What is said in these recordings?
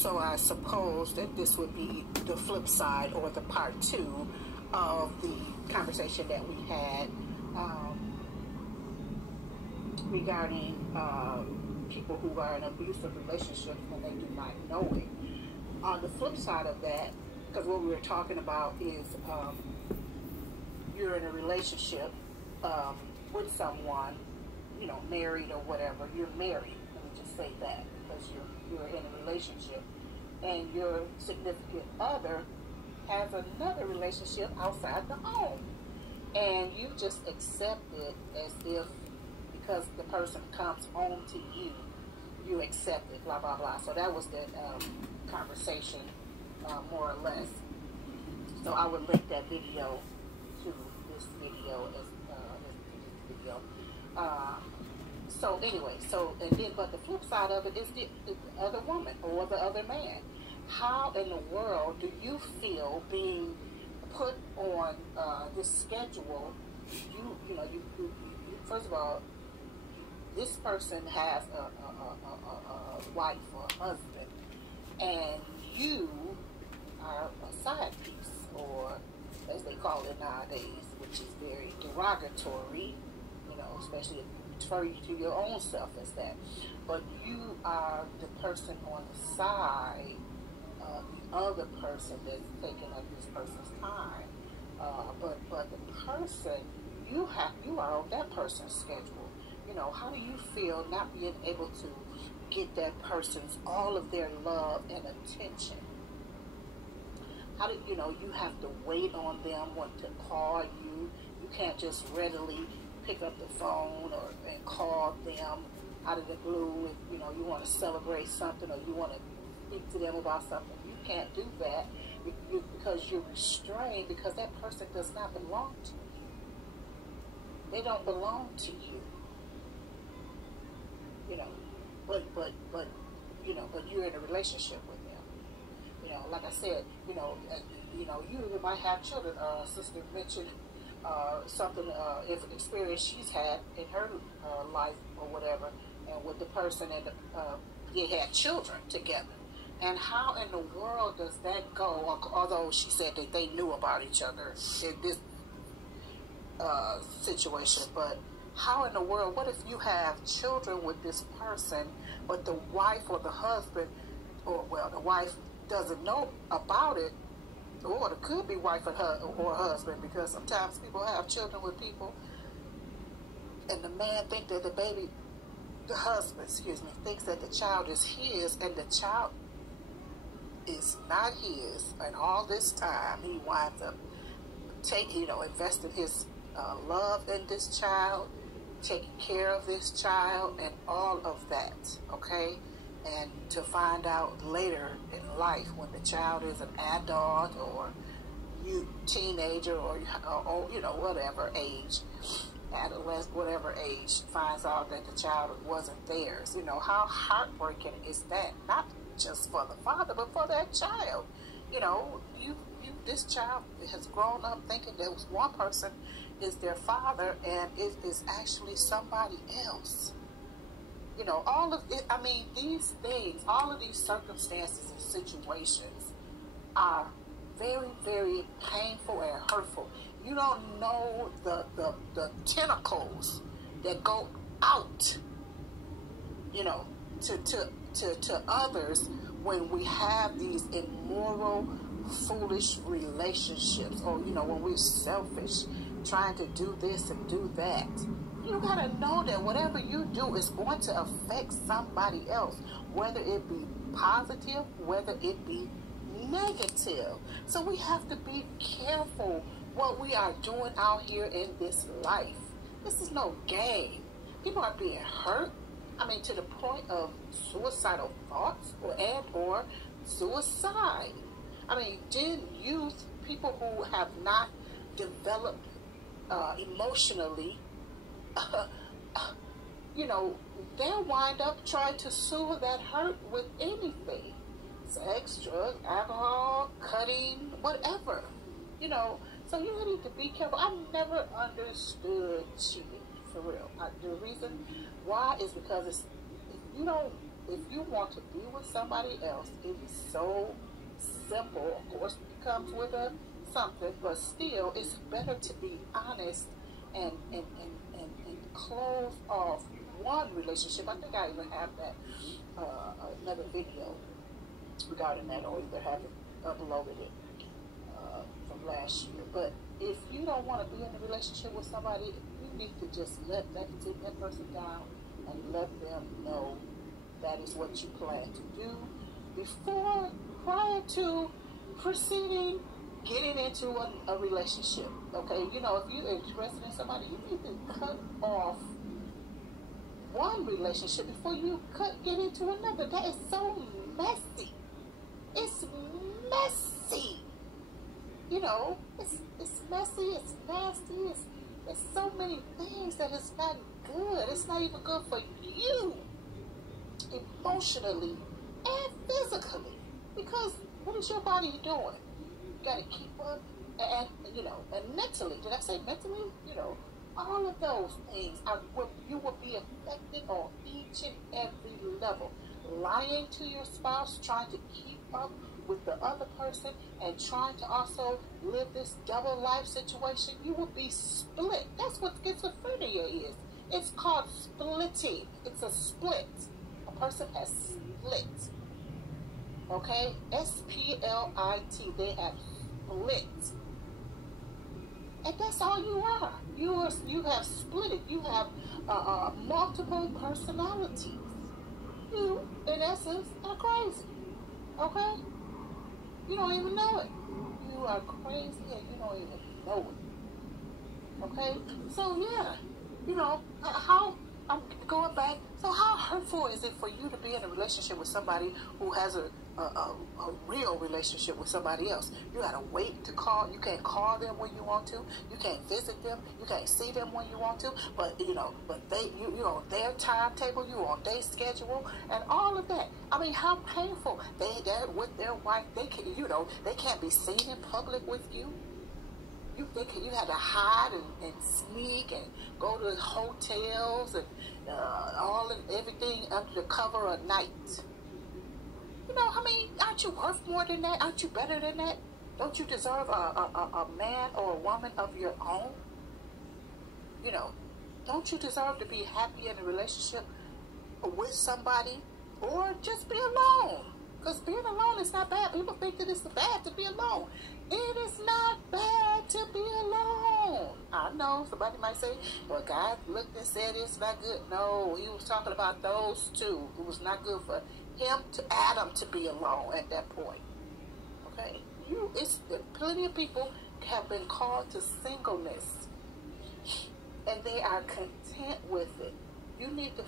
So I suppose that this would be the flip side, or the part 2 of the conversation that we had regarding people who are in abusive relationships when they do not know it. On the flip side of that, because what we were talking about is you're in a relationship with someone, you know, married or whatever. You're married. Let me just say that, because you're in a relationship, and your significant other has another relationship outside the home, and you just accept it as if, because the person comes home to you, you accept it, blah blah blah. So that was the conversation, more or less. So I would link that video to this video as this video. So anyway, and then, but the flip side of it is the other woman or the other man. How in the world do you feel being put on this schedule? You know, first of all, this person has a wife or a husband, and you are a side piece, or as they call it nowadays, which is very derogatory, you know, especially if you refer to your own self as that. But you are the person on the side of the other person that's taking up this person's time. But the person, you are on that person's schedule. You know, how do you feel not being able to get that person's, all of their love and attention? How do you know you have to wait on them when to call you? You can't just readily pick up the phone and call them out of the blue if, you know, you want to celebrate something or you want to speak to them about something. You can't do that because you're restrained, because that person does not belong to you. They don't belong to you. You know, but you know, but you're in a relationship with them. You know, like I said, you know, you might have children. Sister mentioned something, if experience she's had in her life or whatever, and with the person, and they had children together. And how in the world does that go? Although she said that they knew about each other in this situation, but how in the world, what if you have children with this person, but the wife or the husband, or well, the wife doesn't know about it, or it could be wife or husband, because sometimes people have children with people, and the man thinks that the husband, thinks that the child is his, and the child is not his, and all this time he winds up investing his love in this child, taking care of this child, and all of that, okay? And to find out later in life, when the child is an adult or teenager or you know, whatever age, adolescent, whatever age, finds out that the child wasn't theirs. You know, how heartbreaking is that? Not just for the father, but for that child. You know, this child has grown up thinking that one person is their father, and it is actually somebody else. You know, all of it, I mean, these things, all of these circumstances and situations are very, very painful and hurtful. You don't know the tentacles that go out, you know, to others when we have these immoral, foolish relationships, or, you know, when we're selfish, trying to do this and do that. You gotta know that whatever you do is going to affect somebody else, whether it be positive, whether it be negative. So we have to be careful what we are doing out here in this life. This is no game. People are being hurt. I mean, to the point of suicidal thoughts or suicide. I mean, youth, people who have not developed emotionally, you know, they'll wind up trying to soothe that hurt with anything. Sex, drugs, alcohol, cutting, whatever. You know, so you need to be careful. I never understood cheating, for real. The reason why is because if you want to be with somebody else, it is so simple. Of course, it comes with a something, but still, it's better to be honest and close off one relationship. I think I even have that another video regarding that, or either haven't uploaded it from last year. But if you don't want to be in a relationship with somebody, you need to just sit that person down and let them know that is what you plan to do prior to proceeding, getting into a relationship. Okay, you know, if you're interested in somebody, you need to cut off one relationship before you get into another. That is so messy. It's messy. You know, it's messy, it's nasty, there's so many things that it's not good. It's not even good for you, emotionally and physically. Because what is your body doing? You got to keep up, and you know, and mentally. Did I say mentally? You know, all of those things you will be affected on each and every level. Lying to your spouse, trying to keep up with the other person, and trying to also live this double life situation, you will be split. That's what schizophrenia is. It's called splitting. It's a split. A person has split. Okay? S-P-L-I-T. They have split. And that's all you are. You have split it. You have multiple personalities. You, in essence, are crazy. Okay? You don't even know it. You are crazy and you don't even know it. Okay? So, yeah. You know, I'm going back. So how hurtful is it for you to be in a relationship with somebody who has a real relationship with somebody else? You gotta wait to call. You can't call them when you want to. You can't visit them. You can't see them when you want to. But you know, you're on their timetable. You're on their schedule, and all of that. I mean, how painful. They're with their wife. They can't be seen in public with you. You had to hide and sneak and go to hotels and everything under the cover of night. You know, I mean, aren't you worth more than that? Aren't you better than that? Don't you deserve a man or a woman of your own? You know, don't you deserve to be happy in a relationship with somebody, or just be alone? Because being alone is not bad. People think that it's bad to be alone. It is not bad to be alone. I know somebody might say, well, God looked and said it's not good. No, he was talking about those two. It was not good for Adam to be alone at that point. Okay? Plenty of people have been called to singleness, and they are content with it. You need to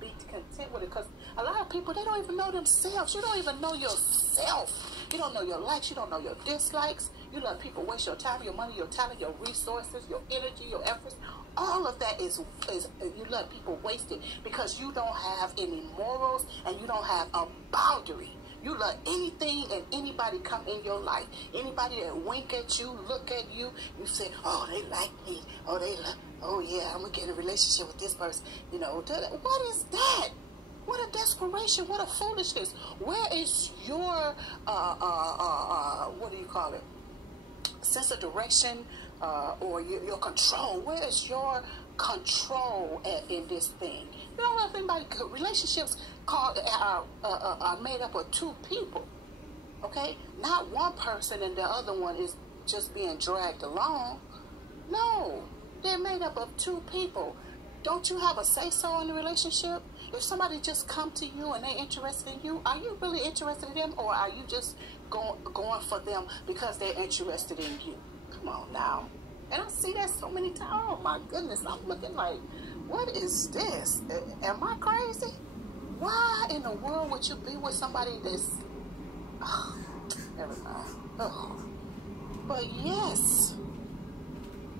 be content with it, because a lot of people, they don't even know themselves. You don't even know yourself. You don't know your likes. You don't know your dislikes. You let people waste your time, your money, your talent, your resources, your energy, your efforts. All of that is you let people waste it because you don't have any morals and you don't have a boundary. You let anything and anybody come in your life. Anybody that wink at you, look at you, you say, oh, they like me. Oh, yeah, I'm going to get in a relationship with this person. You know, what is that? What a desperation. What a foolishness. Where is your, what do you call it? Sense of direction or your control? Where is your control in this thing? You don't have anybody. Relationships are made up of two people. Okay? Not one person and the other one is just being dragged along. No. They're made up of two people. Don't you have a say-so in the relationship? If somebody just come to you and they're interested in you, are you really interested in them, or are you just going for them because they're interested in you? Come on now. And I see that so many times. Oh my goodness, I'm looking like, what is this? Am I crazy? Why in the world would you be with somebody that's, never mind. Oh. But yes,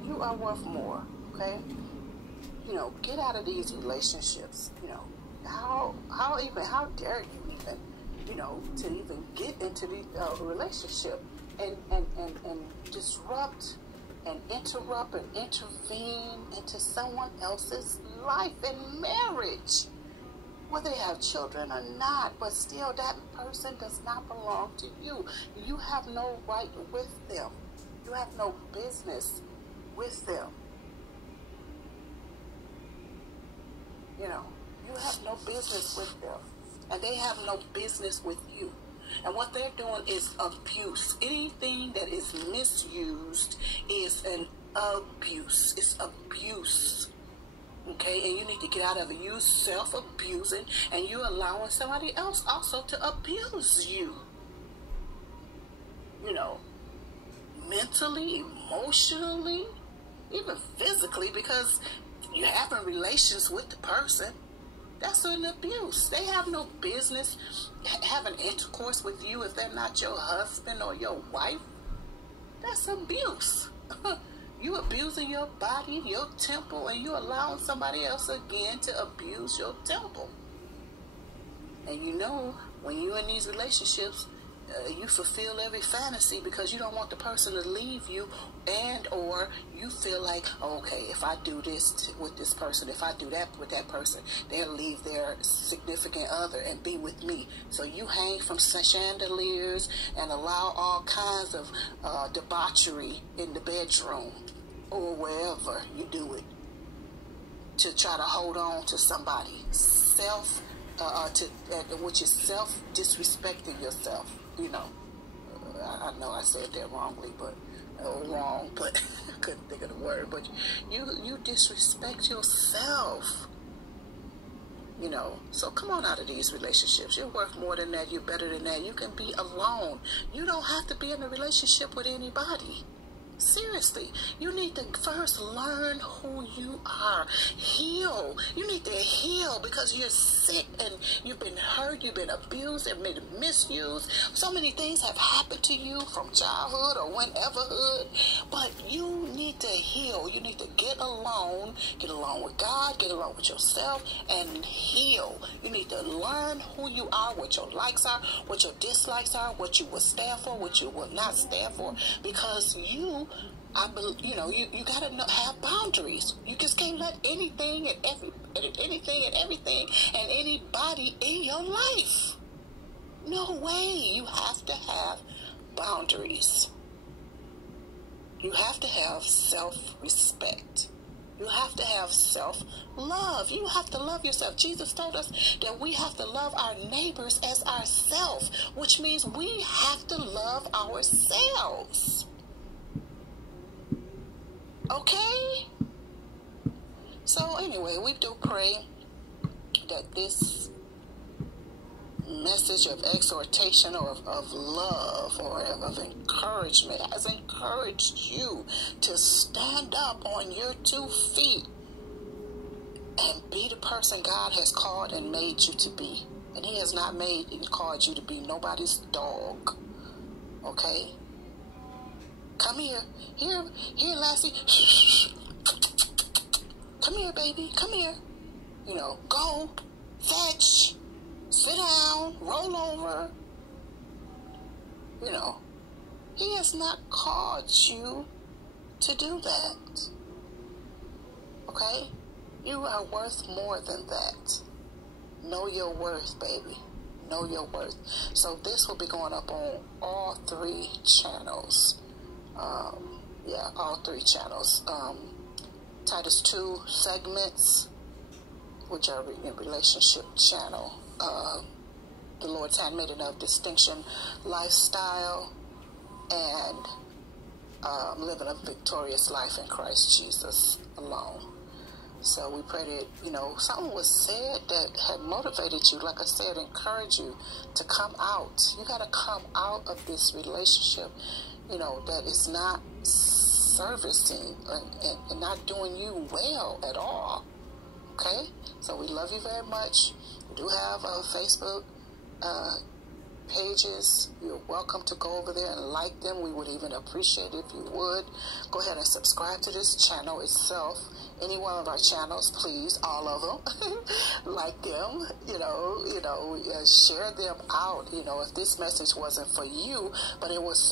you are worth more, okay? You know, get out of these relationships. You know, how dare you even, you know, to even get into the relationship and disrupt and interrupt and intervene into someone else's life and marriage. whether they have children or not, but still that person does not belong to you. You have no right with them. You have no business with them. You know, you have no business with them. And they have no business with you. And what they're doing is abuse. Anything that is misused is an abuse. It's abuse. Okay, and you need to get out of it. You self-abusing, and you're allowing somebody else also to abuse you. You know, mentally, emotionally, even physically, because you're having relations with the person. That's an abuse. They have no business having intercourse with you if they're not your husband or your wife. That's abuse. You abusing your body, your temple, and you allowing somebody else again to abuse your temple. And you know, when you're in these relationships, you fulfill every fantasy because you don't want the person to leave you, and or you feel like, okay, if I do this with this person, if I do that with that person, they'll leave their significant other and be with me. So you hang from chandeliers and allow all kinds of debauchery in the bedroom or wherever you do it to try to hold on to somebody, which is self-disrespecting yourself. You know, I know I said that wrongly, but wrong, but I couldn't think of the word. But you disrespect yourself. You know, so come on out of these relationships. You're worth more than that. You're better than that. You can be alone. You don't have to be in a relationship with anybody. Seriously, you need to first learn who you are. Heal. You need to heal because you're sick and you've been hurt, you've been abused and been misused. So many things have happened to you from childhood or wheneverhood, but you need to heal. You need to get along with God, get along with yourself, and heal. You need to learn who you are, what your likes are, what your dislikes are, what you will stand for, what you will not stand for, because you gotta have boundaries. You just can't let anything and everything and anybody in your life. No way. You have to have boundaries. You have to have self-respect. You have to have self-love. You have to love yourself. Jesus told us that we have to love our neighbors as ourselves, which means we have to love ourselves. Okay? So anyway, we do pray that this message of exhortation or of love or of encouragement has encouraged you to stand up on your 2 feet and be the person God has called and made you to be. And He has not made and called you to be nobody's dog. Okay? Come here. Here, Lassie. Come here, baby. Come here. You know, go, fetch, sit down, roll over. You know, He has not called you to do that. Okay? You are worth more than that. Know your worth, baby. Know your worth. So this will be going up on all 3 channels. All 3 channels. Titus 2 segments, which are in relationship channel. The Lord's Handmaiden of Distinction lifestyle, and living a victorious life in Christ Jesus alone. So we pray that, something was said that had motivated you, like I said, encourage you to come out. You got to come out of this relationship, that is not servicing and not doing you well at all. Okay? So we love you very much. We do have a Facebook pages. You're welcome to go over there and like them. We would even appreciate it if you would. Go ahead and subscribe to this channel itself. Any one of our channels, please, all of them. Like them, share them out. If this message wasn't for you, but it was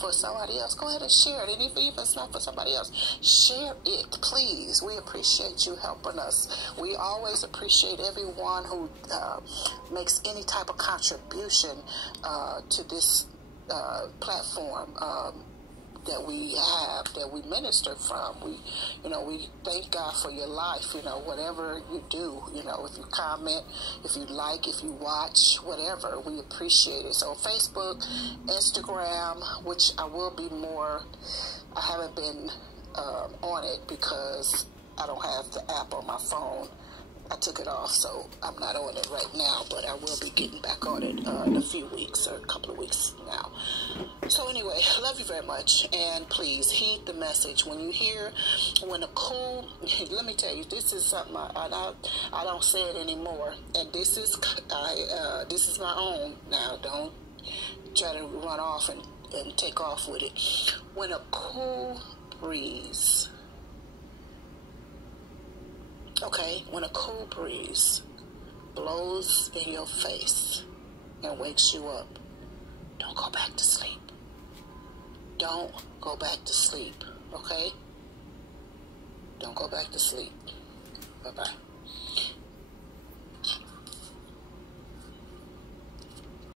for somebody else, go ahead and share it. And if it's not for somebody else, share it, please. We appreciate you helping us. We always appreciate everyone who makes any type of contribution to this platform that we minister from. We thank God for your life, whatever you do, if you comment, if you like, if you watch, whatever, we appreciate it. So Facebook, Instagram, which I haven't been on it because I don't have the app on my phone. I took it off, so I'm not on it right now, but I will be getting back on it in a few weeks or a couple of weeks now. So anyway, I love you very much, and please heed the message. When let me tell you, this is something I don't say it anymore, and this is my own now. Don't try to run off and take off with it. When a cool breeze blows in your face and wakes you up, don't go back to sleep. Don't go back to sleep, okay? Don't go back to sleep. Bye-bye.